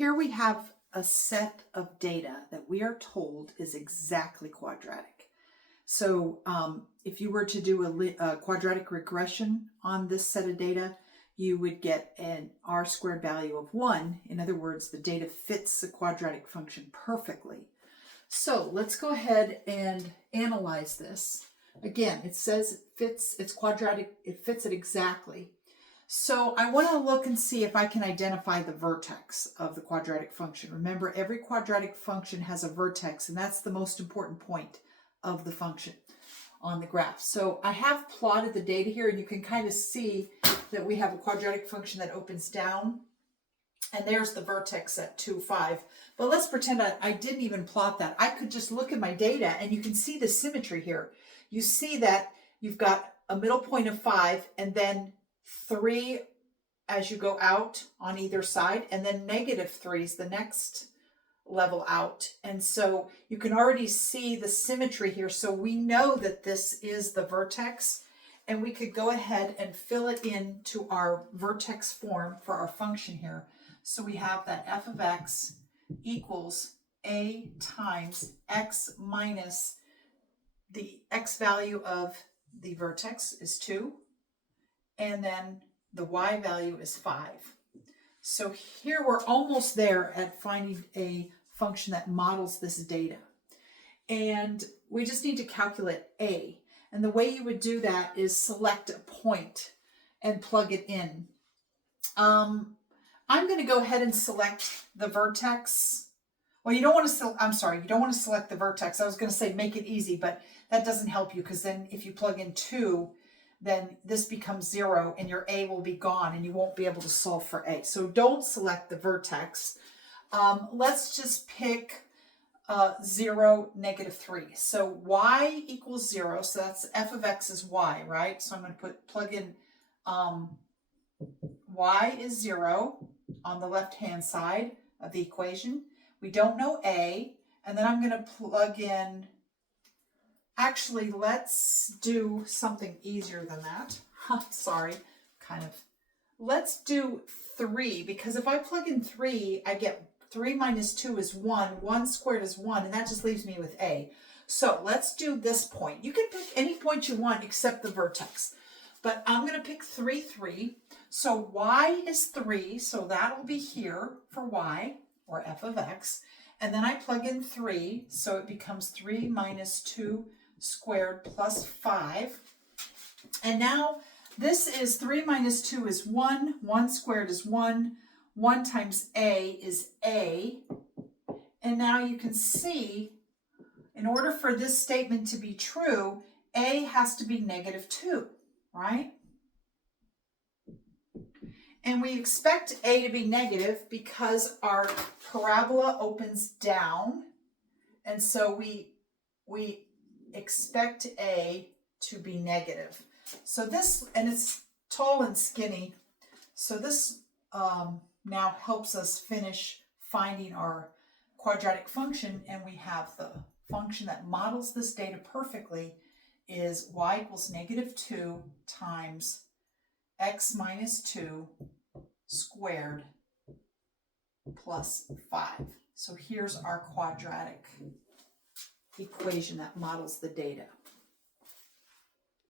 Here we have a set of data that we are told is exactly quadratic. So if you were to do a quadratic regression on this set of data, you would get an r squared value of 1. In other words, the data fits the quadratic function perfectly. So let's go ahead and analyze this. Again, it says it fits, it's quadratic, it fits it exactly. So I want to look and see if I can identify the vertex of the quadratic function. Remember, every quadratic function has a vertex, and that's the most important point of the function on the graph. So I have plotted the data here, and you can kind of see that we have a quadratic function that opens down, and there's the vertex at 2, 5. But let's pretend I didn't even plot that. I could just look at my data, and you can see the symmetry here. You see that you've got a middle point of 5, and then 3 as you go out on either side, and then -3 is the next level out. And so you can already see the symmetry here. So we know that this is the vertex, and we could go ahead and fill it into our vertex form for our function here. So we have that f of x equals a times x minus the x value of the vertex is 2, and then the y value is 5. So here we're almost there at finding a function that models this data. And we just need to calculate a. And the way you would do that is select a point and plug it in. I'm going to go ahead and select the vertex. Well, you don't want to, you don't want to select the vertex. I was going to say make it easy, but that doesn't help you, because then if you plug in 2, then this becomes 0 and your a will be gone and you won't be able to solve for a. So don't select the vertex. Let's just pick 0, -3. So y equals 0. So that's f of x is y, right? So I'm going to plug in y is 0 on the left-hand side of the equation. We don't know a, and then I'm going to plug in, actually, let's do something easier than that. Sorry, kind of. Let's do 3, because if I plug in 3, I get 3 minus 2 is 1, 1 squared is 1, and that just leaves me with a. So let's do this point. You can pick any point you want except the vertex, but I'm going to pick 3, 3. So y is 3, so that will be here for y, or f of x. And then I plug in 3, so it becomes 3 minus 2 squared plus 5. And now this is 3 minus 2 is 1, 1 squared is 1, 1 times a is a. And now you can see, in order for this statement to be true, a has to be -2, right? And we expect a to be negative because our parabola opens down. And so we expect a to be negative. So this, and it's tall and skinny. So this now helps us finish finding our quadratic function, and we have the function that models this data perfectly is y equals -2 times x minus 2 squared plus 5. So here's our quadratic equation that models the data.